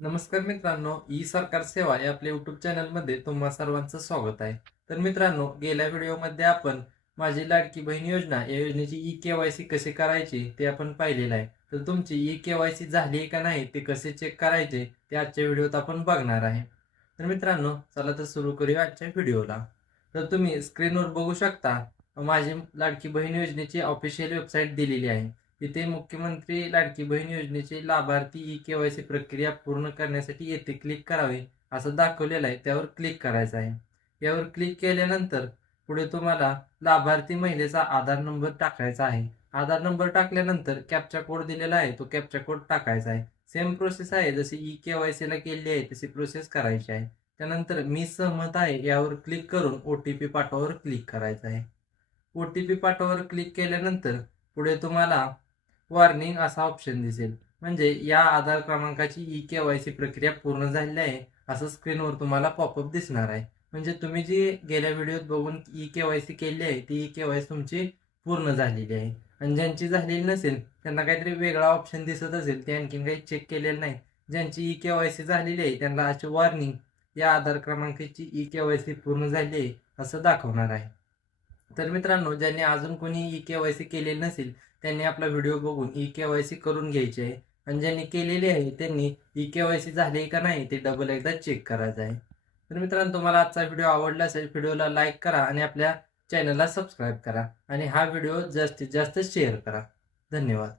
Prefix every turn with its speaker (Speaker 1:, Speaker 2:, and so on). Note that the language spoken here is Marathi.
Speaker 1: नमस्कार मित्रांनो ई सरकार सेवा या आपल्या युट्यूब चॅनलमध्ये तुम्हा सर्वांचं स्वागत आहे. तर मित्रांनो गेल्या व्हिडिओमध्ये आपण माझी लाडकी बहीण योजना या योजनेची ई के वाय सी कशी करायची ते आपण पाहिलेलं आहे. तर तुमची ई के वाय सी झाली आहे का नाही ते कसे चेक करायचे ते आजच्या व्हिडिओत आपण बघणार आहे. तर मित्रांनो चला तर सुरू करूया आजच्या व्हिडिओला तर तुम्ही स्क्रीनवर बघू शकता माझी लाडकी बहीण योजनेची ऑफिशियल वेबसाईट दिलेली आहे. इथे मुख्यमंत्री लाडकी बहीण योजनेचे लाभार्थी ई के वाय सी प्रक्रिया पूर्ण करण्यासाठी येथे क्लिक करावे असं दाखवलेलं आहे. त्यावर क्लिक करायचं आहे. यावर क्लिक केल्यानंतर पुढे तुम्हाला लाभार्थी महिलेचा आधार नंबर टाकायचा आहे. आधार नंबर टाकल्यानंतर कॅपचा कोड दिलेला आहे. तो कॅपचा कोड टाकायचा आहे. सेम प्रोसेस आहे. जशी ई के वाय सीला केली आहे तशी प्रोसेस करायची आहे. त्यानंतर मी सहमत आहे यावर क्लिक करून ओ टी पी पाठवावर क्लिक करायचं आहे. ओ टी पी पाठवावर क्लिक केल्यानंतर पुढे तुम्हाला वॉर्निंग असा ऑप्शन दिसेल. म्हणजे या आधार क्रमांकाची ई के वाय सी प्रक्रिया पूर्ण झालेली आहे असं स्क्रीनवर तुम्हाला पॉपअप दिसणार आहे. म्हणजे तुम्ही जी गेल्या व्हिडिओत बघून ई के वाय सी केली आहे ती ई के वाय सी तुमची पूर्ण झालेली आहे. आणि ज्यांची झालेली नसेल त्यांना काहीतरी वेगळा ऑप्शन दिसत असेल ते आणखीन काही चेक केलेलं नाही. ज्यांची ई के वाय सी झालेली आहे त्यांना अशी वॉर्निंग या आधार क्रमांकाची ई के वाय सी पूर्ण झाली आहे असं दाखवणार आहे. तर मित्रांनो ज्यांनी अजून कोणी ई के वाय सी केलेली नसेल त्यांनी आपला व्हिडिओ बघून ई के वाय सी करून घ्यायची आहे. आणि ज्यांनी केलेली आहे त्यांनी ई के वाय सी झाली का नाही ते डबल एकदा चेक करायचं आहे. तर मित्रांनो तुम्हाला आजचा व्हिडिओ आवडला असेल व्हिडिओला लाईक करा आणि आपल्या चॅनलला सबस्क्राईब करा. आणि हा व्हिडिओ जास्तीत जास्त शेअर करा. धन्यवाद.